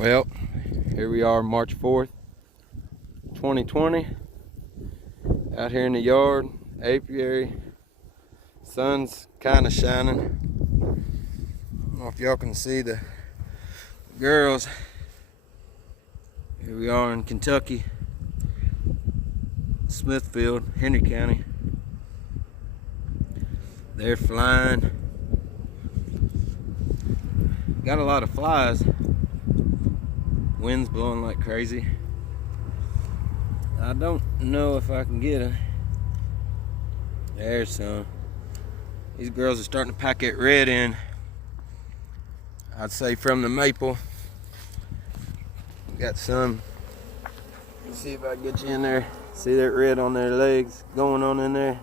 Well, here we are, March 4th, 2020, out here in the yard, apiary. Sun's kind of shining. I don't know if y'all can see the girls. Here we are in Kentucky, Smithfield, Henry County. They're flying. Got a lot of flies. Wind's blowing like crazy. I don't know if I can get it. There's some. These girls are starting to pack that red in. I'd say from the maple. Got some. Let's see if I can get you in there. See that red on their legs going on in there.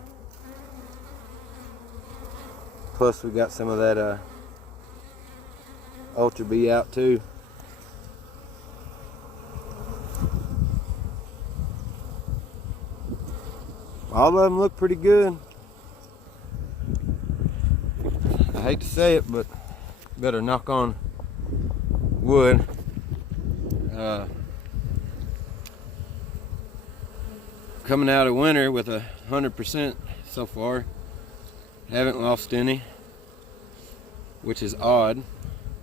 Plus we got some of that Ultra Bee out too. All of them look pretty good. I hate to say it, but better knock on wood. Coming out of winter with 100% so far. Haven't lost any, which is odd,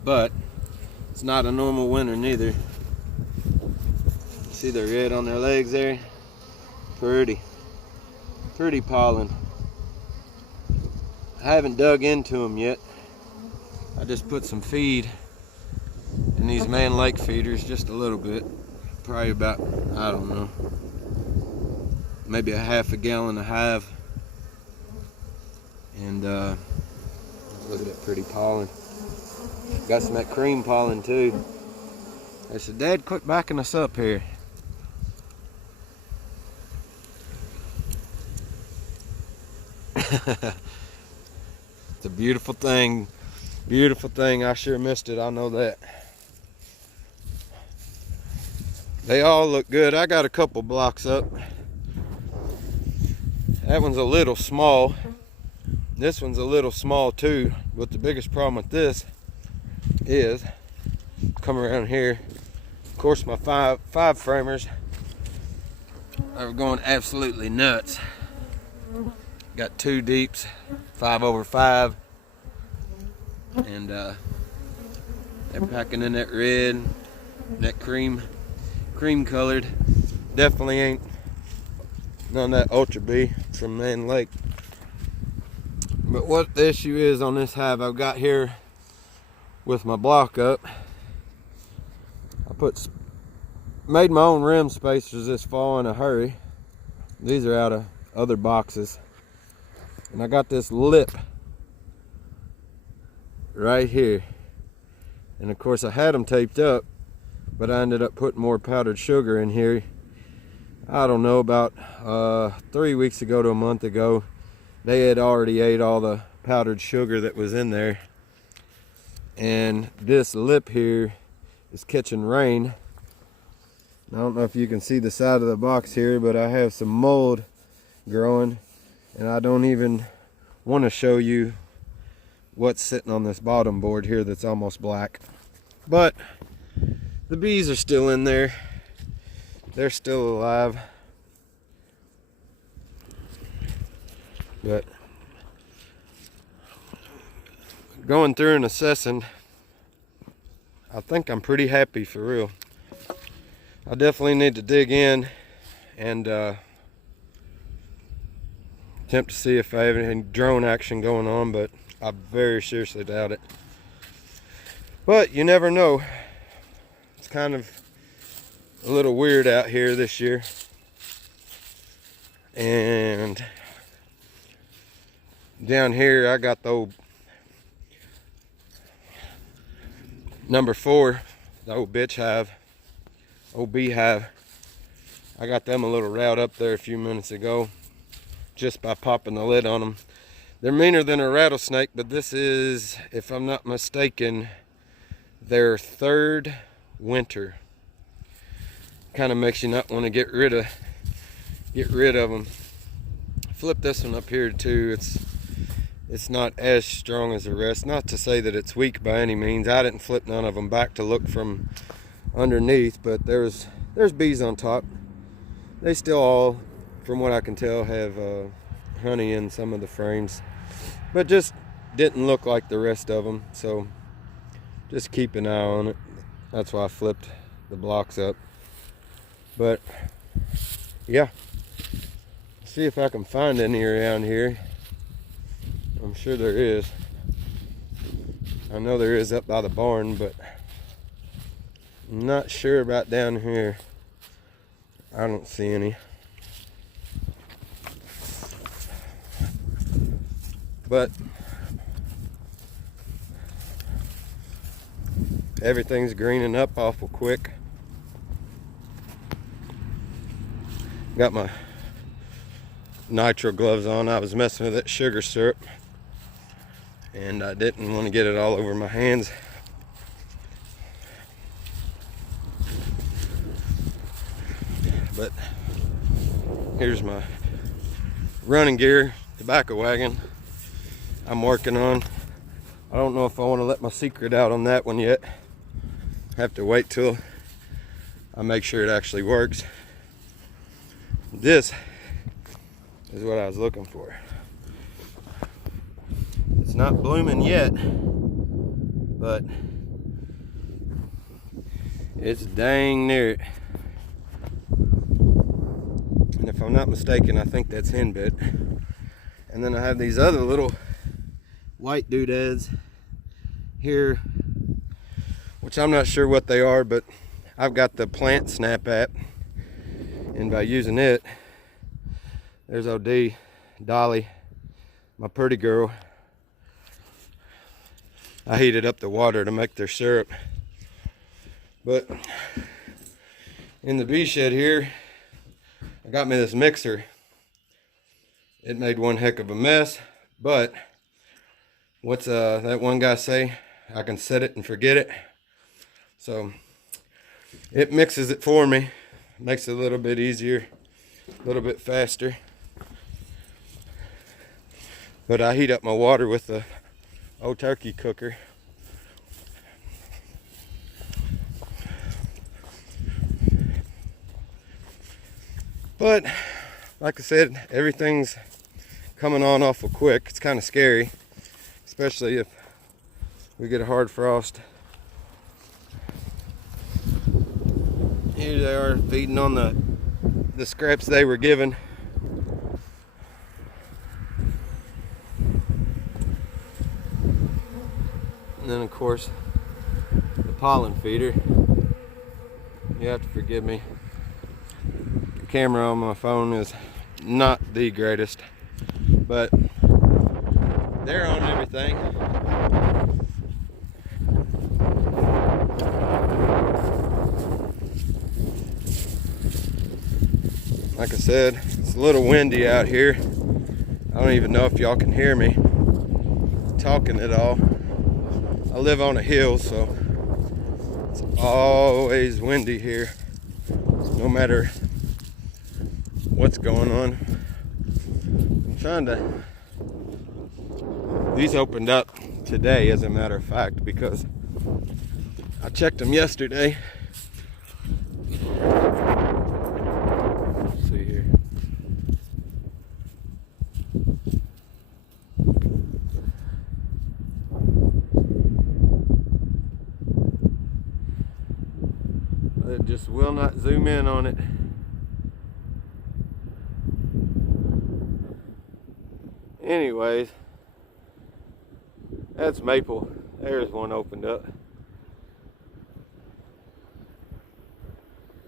but it's not a normal winter neither. See the red on their legs there? Pretty pollen. I haven't dug into them yet. I just put some feed in these man lake feeders, just a little bit. Probably about, I don't know, maybe a half a gallon a hive. And look at that pretty pollen. Got some of that cream pollen too. I said, Dad, quit backing us up here. It's a beautiful thing. Beautiful thing. I sure missed it. I know that. They all look good. I got a couple blocks up. That one's a little small. This one's a little small too. But the biggest problem with this is, come around here. Of course, my five framers are going absolutely nuts. Got 2 deeps, 5/5, and they're packing in that red, that cream colored. Definitely ain't none of that Ultra Bee from Man Lake. But what the issue is on this hive I've got here with my block up, I made my own rim spacers this fall in a hurry. These are out of other boxes. And I got this lip right here. And of course I had them taped up, but I ended up putting more powdered sugar in here. I don't know, about 3 weeks ago to a month ago. They had already ate all the powdered sugar that was in there. And this lip here is catching rain. I don't know if you can see the side of the box here, but I have some mold growing. And I don't even want to show you what's sitting on this bottom board here that's almost black. But the bees are still in there. They're still alive. But going through and assessing, I think I'm pretty happy for real. I definitely need to dig in and attempt to see if I have any drone action going on, but I very seriously doubt it. But you never know. It's kind of a little weird out here this year. And down here I got the old number 4, the old bitch hive, old beehive. I got them a little riled up there a few minutes ago, just by popping the lid on them. They're meaner than a rattlesnake, but this is, if I'm not mistaken, their 3rd winter. Kind of makes you not want to get rid of them. Flip this one up here too. It's not as strong as the rest. Not to say that it's weak by any means. I didn't flip none of them back to look from underneath, but there's bees on top. They still all, from what I can tell, have honey in some of the frames, but just didn't look like the rest of them, so just keep an eye on it. That's why I flipped the blocks up. But yeah, see if I can find any around here. I'm sure there is. I know there is up by the barn, but I'm not sure about down here. I don't see any. But everything's greening up awful quick. Got my nitro gloves on. I was messing with that sugar syrup, and I didn't want to get it all over my hands. But here's my running gear tobacco wagon I'm working on. I don't know if I want to let my secret out on that one yet. Have to wait till I make sure it actually works. This is what I was looking for. It's not blooming yet, but it's dang near it. And if I'm not mistaken, I think that's henbit. And then I have these other little white doodads here, which I'm not sure what they are, but I've got the Plant Snap app, and by using it, there's OD, Dolly, my pretty girl. I heated up the water to make their syrup. But in the bee shed here, I got me this mixer. It made one heck of a mess, but what's that one guy say? I can set it and forget it. So it mixes it for me, makes it a little bit easier, a little bit faster. But I heat up my water with the old turkey cooker. But like I said, everything's coming on awful quick. It's kind of scary, especially if we get a hard frost. Here they are feeding on the scraps they were given. And then of course the pollen feeder. You have to forgive me. The camera on my phone is not the greatest, but they're on everything. Like I said, it's a little windy out here. I don't even know if y'all can hear me talking at all. I live on a hill, so it's always windy here, no matter what's going on. I'm trying to... These opened up today, as a matter of fact, because I checked them yesterday. Let's see here. It just will not zoom in on it. Anyways, that's maple. There's one opened up.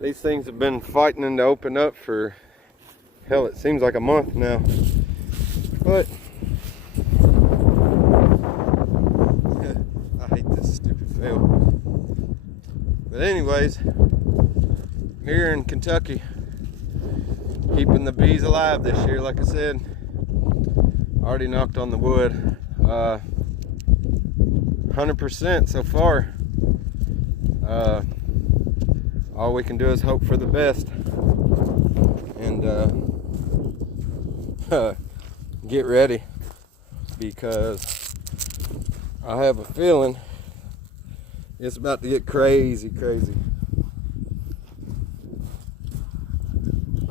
These things have been fighting to open up for, hell, it seems like a month now. But I hate this stupid fail. But anyways, here in Kentucky, keeping the bees alive this year. Like I said, already knocked on the wood. 100% so far. All we can do is hope for the best and get ready, because I have a feeling it's about to get crazy.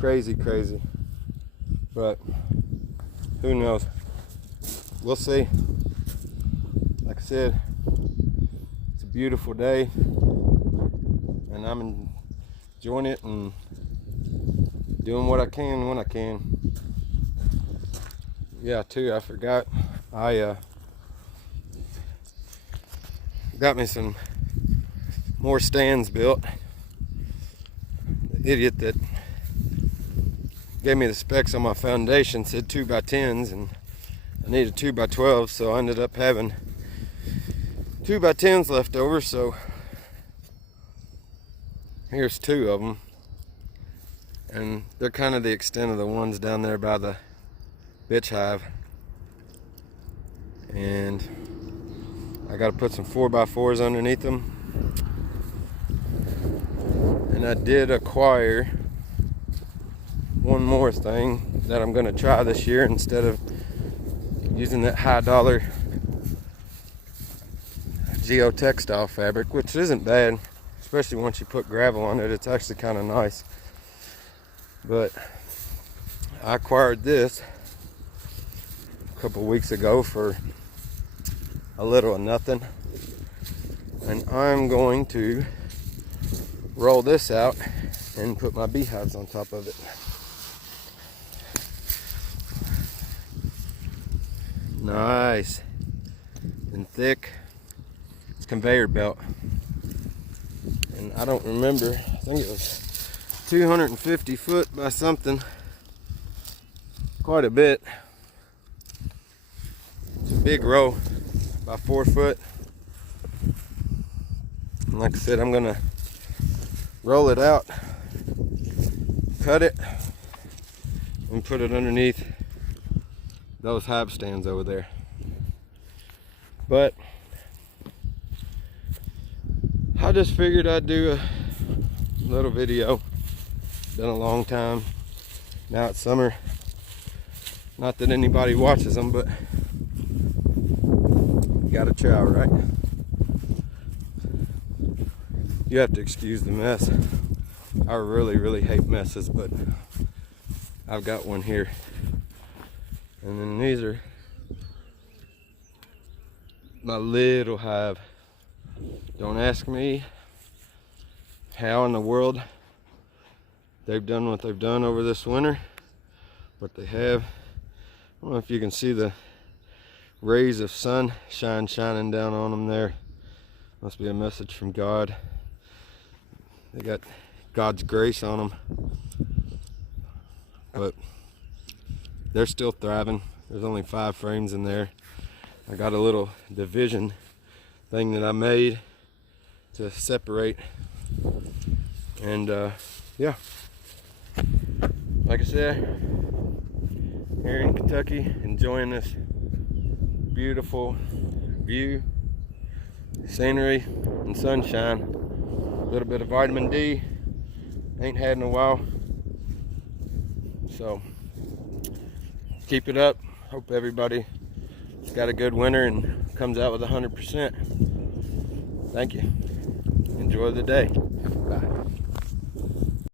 crazy. But who knows? We'll see. Like I said, it's a beautiful day, and I'm enjoying it and doing what I can when I can. Yeah, too, I forgot. I got me some more stands built. The idiot that gave me the specs on my foundation said 2x10s, and I needed 2x12, so I ended up having 2x10s left over. So here's 2 of them, and they're kind of the extent of the ones down there by the bitch hive. And I got to put some 4x4s underneath them. And I did acquire one more thing that I'm going to try this year instead of using that high dollar geotextile fabric, which isn't bad, especially once you put gravel on it. It's actually kind of nice. But I acquired this a couple weeks ago for a little or nothing, and I'm going to roll this out and put my beehives on top of it. Nice and thick. It's conveyor belt, and I don't remember, I think it was 250 foot by something, quite a bit. It's a big row, about 4 foot. And like I said, I'm gonna roll it out, cut it, and put it underneath those hive stands over there. But I just figured I'd do a little video. Been a long time. Now it's summer. Not that anybody watches them, but you gotta try, right? You have to excuse the mess. I really hate messes, but I've got one here. And then these are my little hive. Don't ask me how in the world they've done what they've done over this winter, but they have. I don't know if you can see the rays of sunshine shining down on them there. Must be a message from God. They got God's grace on them, but they're still thriving. There's only 5 frames in there. I got a little division thing that I made to separate, and yeah, like I said, here in Kentucky, enjoying this beautiful view, scenery, and sunshine. A little bit of vitamin D, ain't had in a while, so keep it up. Hope everybody's got a good winter and comes out with 100%. Thank you. Enjoy the day.